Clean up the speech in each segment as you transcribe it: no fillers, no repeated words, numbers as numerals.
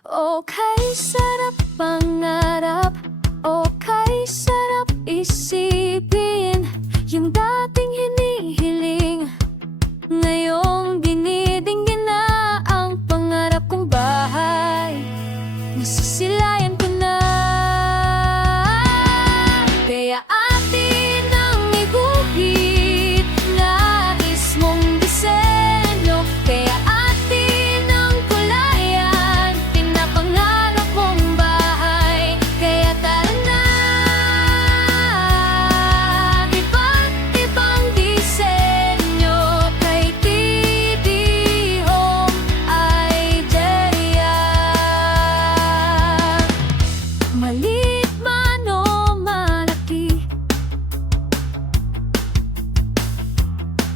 Okay, sarap pangarap. Okay, sarap isipin yung dating hinihiling. Ngayong dinidinggin na ang pangarap kong bahay. Nasisilayan ko na. Kaya atin ang iguhit, nais mong disenyo. Kaya atin ang kulayan, pinapangarap mong bahay. Kaya tara na, iba't ibang disenyo kay TD Home Idea. Maliit man o malaki,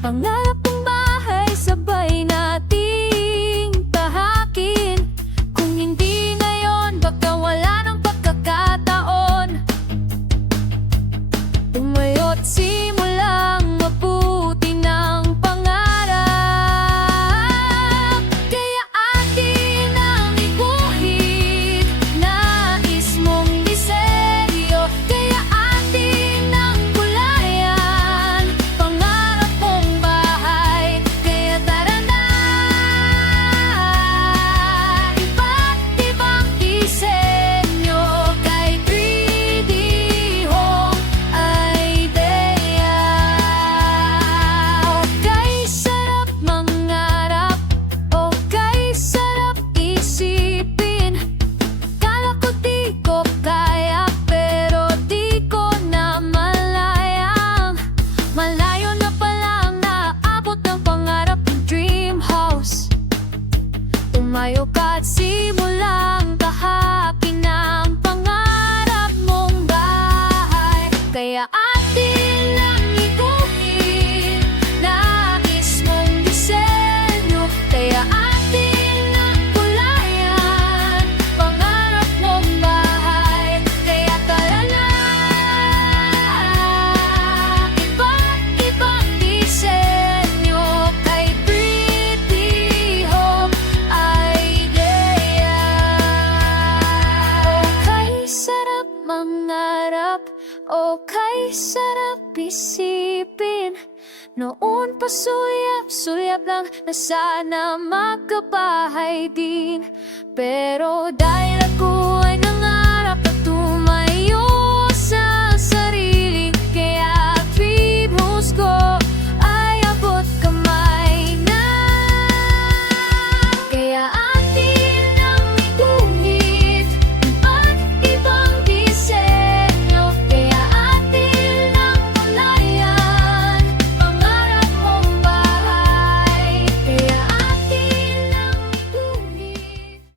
pangarap kong bahay sabay nating tahakin. Kung hindi ngayon, baka wala ng pagkakataon. Tumayo't simulang mabuti ng pangarap. Kaya atin ang iguhit, nais mong disenyo. Kaya atin ang kulayan, pangarap mong bahay. Kaya tara na, iba't ibang disenyo kay 3D Home Idea. Okay, sarap mangarap. Okay, sarap isipin. Kala ko di ko kaya, pero di ko na malayang. Malayo na palang naabot ng pangarap ng dream house. Tumayo ka at simulang tahapin ang pangarap mong bahay. Kaya atin ang iguhit, nais mong disenyo. Kaya atin ang kulayan, pangarap mong bahay. Kaya tara na, iba't ibang disenyo kay 3D Home Idea. Okay, sarap mangarap. Okay, sarap isipin. Noon pa suyap-suyap lang na sana magkabahay din. Pero dahil ako